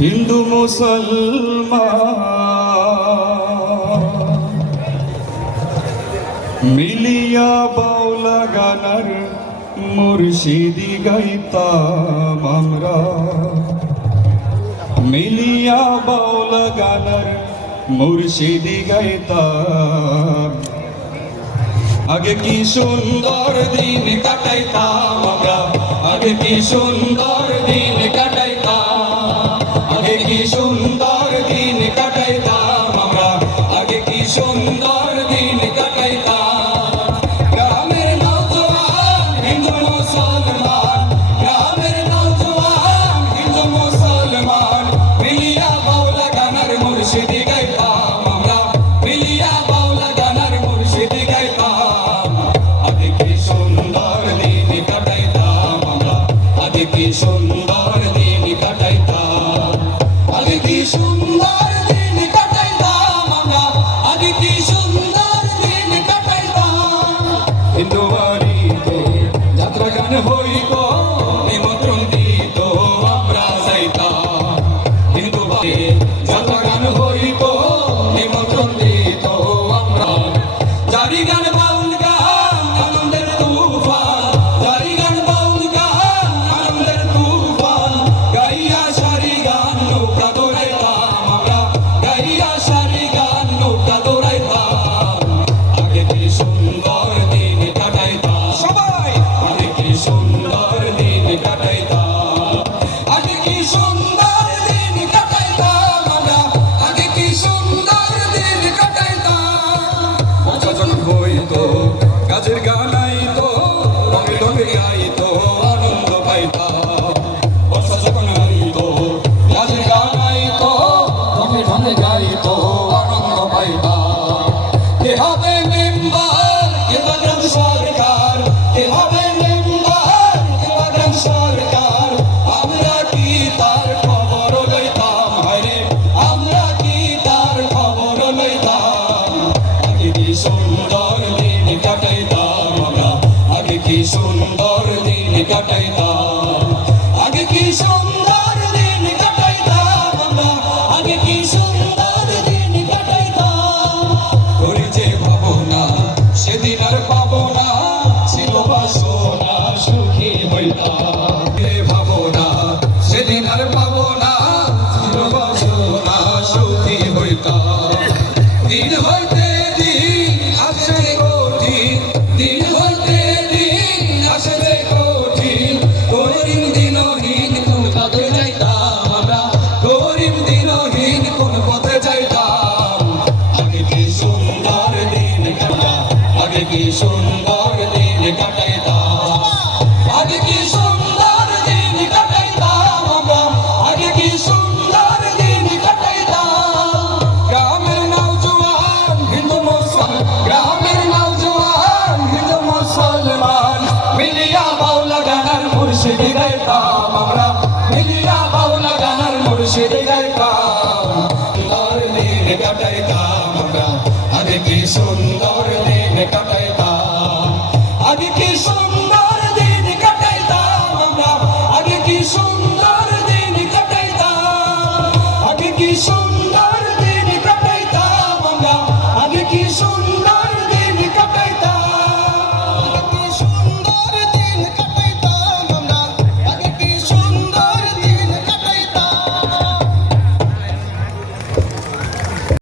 হিন্দু মুসলমান মিলিয়া বাউলা গানার মুর্শিদি গাইতাম আমরা, মিলিয়া বাউলা গানার মুর্শিদি গাইতাম। আগে কি সুন্দর দিন কাটাইতাম আমরা, আগে কি সুন্দর দিন কাটাইতাম, আগে কি সুন্দর দিন কাটাইতাম আমরা, আগে কি সুন্দর দিন কাটাইতাম। গ্রামের নওজোয়ান হিন্দু মুসলমান, গ্রামের নওজোয়ান হিন্দু মুসলমান মিলিয়া বাউলা গানার মুর্শিদি গাইতাম আমরা, মিলিয়া বাউলা গানার মুর্শিদি গাইতাম। আগে কি সুন্দর দিন কাটাইতাম আমরা, আগে কি সুন্দর দিন কাটাইতাম, আগে কি সুন্দর দিন কাটাইতাম আমরা, আগে কি সুন্দর দিন কাটাইতাম। হিন্দু বাড়িতে যাত্রা গান হইত, নিমন্ত্রণ দিত আমরা যাইতাম। হিন্দু বাড়িতে যাত্রা গান হইত, নিমন্ত্রণ দিত আমরা। জারি গান বাউল গান আনন্দের তুফান, জারি গান বাউল গান আনন্দের তুফান গাইয়া সারি গান নৌকা দৌড়াইতাম আমরা, গাইয়া সারি গান নৌকা দৌড়াইতাম। আগে কি সুন্দর দিন কাটাইতাম সবাই, আগে কি সুন্দর দিন কাটাইতাম, আগে কি সুন্দর দিন কাটাইতাম আমরা, আগে কি সুন্দর দিন কাটাইতাম। মজা যখন হইতো কাজের গান আইতো, রঙে রঙে আইতো আনন্দ পাইতাম। বর্ষা যখন আইতো কাজের গান আইতো, রঙে রঙে গাইতো আনন্দ পাইতাম। কে হবে মেম্বার কে বা গ্রাম সরকার, কে হবে মেম্বার কে বা গ্রাম সরকার, আমরা কি তার খবর লইতাম, হায়রে আমরা কি তার খবর লইতাম। আগে কি সুন্দর দিন কাটাইতাম আমরা, আগে কি সুন্দর দিন কাটাইতাম, আগে কি সুন্দর দিন কাটাইতাম আমরা, আগে কি সুন্দর দিন কাটাইতাম। করি যে ভাবনা সেদিন আর পাবো না, ছিল বাসনা সুখী হইতাম। যে ভাবনা সেদিন আর পাবো না, ছিল বাসনা সুখী হইতাম। দিন হইতে দিন আসে কঠিন, দিন হইতে দিন আসে কঠিন, গরিব দিনহীন কোন পথে যাইতাম আমরা, গরিব দিনহীন কোন পথে যাইতাম। আগে কি সুন্দর দিন কাটাইতাম, আগে কি সুন্দর দিন কাটাইতাম, আগে কি সুন্দর দিন কাটাইতাম আমরা, আগে কি সুন্দর দিন কাটাইতাম। গ্রামের নওজোয়ান হিন্দু মুসলমান, গ্রামের নওজোয়ান হিন্দু মুসলমান মিলিয়া বাউলা গানার মুর্শিদি গাইতাম আমরা, মিলিয়া বাউলা গানার মুর্শিদি গাইতাম। সুন্দর দিন কাটাইতাম আমরা, আগে কি সুন্দর